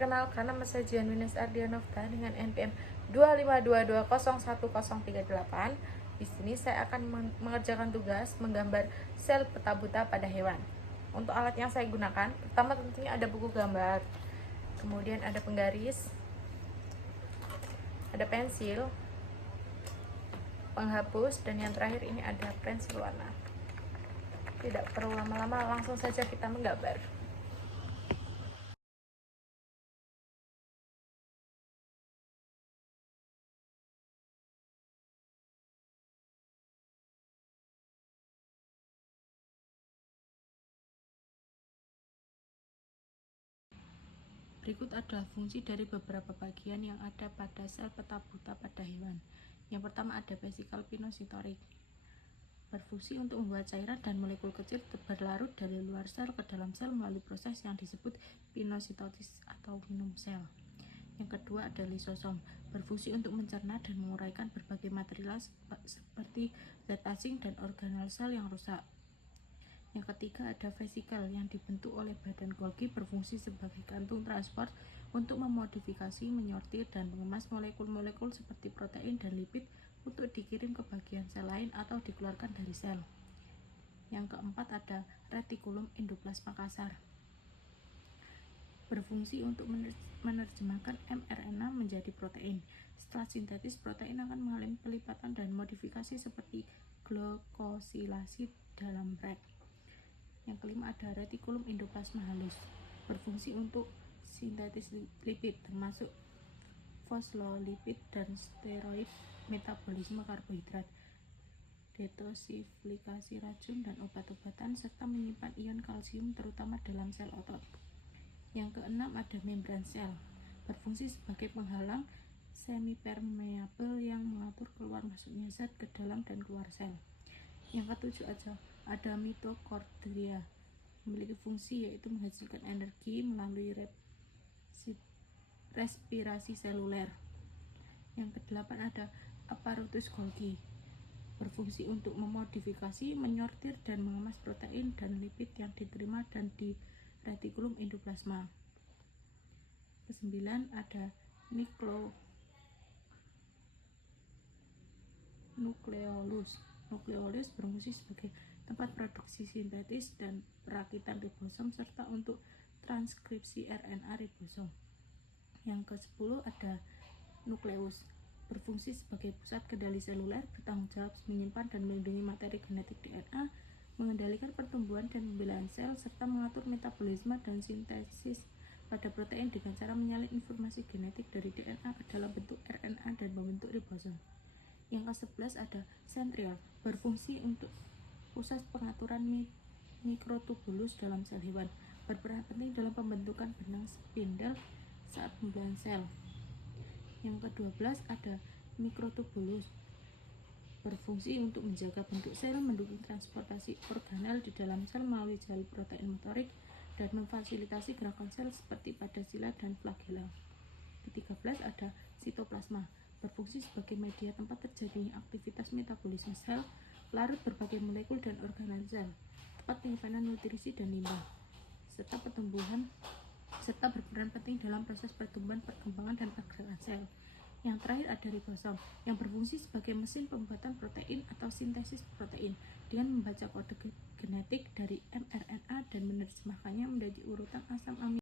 Perkenalkan, nama saya Jian Winis Ardianova dengan NPM 252201038. Di sini saya akan mengerjakan tugas menggambar sel peta buta pada hewan. Untuk alat yang saya gunakan, pertama tentunya ada buku gambar, kemudian ada penggaris, ada pensil, penghapus, dan yang terakhir ini ada pensil warna. Tidak perlu lama-lama, langsung saja kita menggambar. Berikut adalah fungsi dari beberapa bagian yang ada pada sel peta buta pada hewan. Yang pertama ada vesikel pinositorik, berfungsi untuk membuat cairan dan molekul kecil berlarut dari luar sel ke dalam sel melalui proses yang disebut pinositosis atau minum sel. Yang kedua ada lisosom, berfungsi untuk mencerna dan menguraikan berbagai material seperti zat asing dan organel sel yang rusak. Yang ketiga ada vesikel yang dibentuk oleh badan Golgi, berfungsi sebagai kantung transport untuk memodifikasi, menyortir, dan mengemas molekul-molekul seperti protein dan lipid untuk dikirim ke bagian sel lain atau dikeluarkan dari sel. Yang keempat ada retikulum endoplasma kasar, berfungsi untuk menerjemahkan mRNA menjadi protein. Setelah sintetis, protein akan mengalami pelipatan dan modifikasi seperti glukosilasi dalam rek. Yang kelima ada retikulum endoplasma halus, berfungsi untuk sintetis lipid termasuk fosfolipid dan steroid, metabolisme karbohidrat, detoksifikasi racun dan obat-obatan, serta menyimpan ion kalsium terutama dalam sel otot. Yang keenam ada membran sel, berfungsi sebagai penghalang semipermeabel yang mengatur keluar masuknya zat ke dalam dan keluar sel. Yang ketujuh ada mitokondria, memiliki fungsi yaitu menghasilkan energi melalui respirasi seluler. Yang kedelapan ada apparatus Golgi, berfungsi untuk memodifikasi, menyortir, dan mengemas protein dan lipid yang diterima dan di retikulum endoplasma. Kesembilan ada nukleolus berfungsi sebagai tempat produksi sintetis dan perakitan ribosom serta untuk transkripsi RNA ribosom. Yang ke-10 ada nukleus, berfungsi sebagai pusat kendali seluler, bertanggung jawab menyimpan dan melindungi materi genetik DNA, mengendalikan pertumbuhan dan pembelaan sel, serta mengatur metabolisme dan sintesis pada protein dengan cara menyalin informasi genetik dari DNA ke dalam bentuk RNA dan membentuk ribosom. Yang ke-11 ada sentriol, berfungsi untuk pusat pengaturan mikrotubulus dalam sel hewan, berperan penting dalam pembentukan benang spindel saat pembelahan sel. Yang ke-12 ada mikrotubulus, berfungsi untuk menjaga bentuk sel, mendukung transportasi organel di dalam sel melalui jalur protein motorik, dan memfasilitasi gerakan sel seperti pada sila dan flagela. Ke-13 ada sitoplasma, berfungsi sebagai media tempat terjadinya aktivitas metabolisme sel, larut berbagai molekul dan organel sel, tempat penyimpanan nutrisi dan limbah, serta berperan penting dalam proses pertumbuhan, perkembangan, dan pergerakan sel. Yang terakhir ada ribosom, yang berfungsi sebagai mesin pembuatan protein atau sintesis protein dengan membaca kode genetik dari mRNA dan menerjemahkannya menjadi urutan asam amino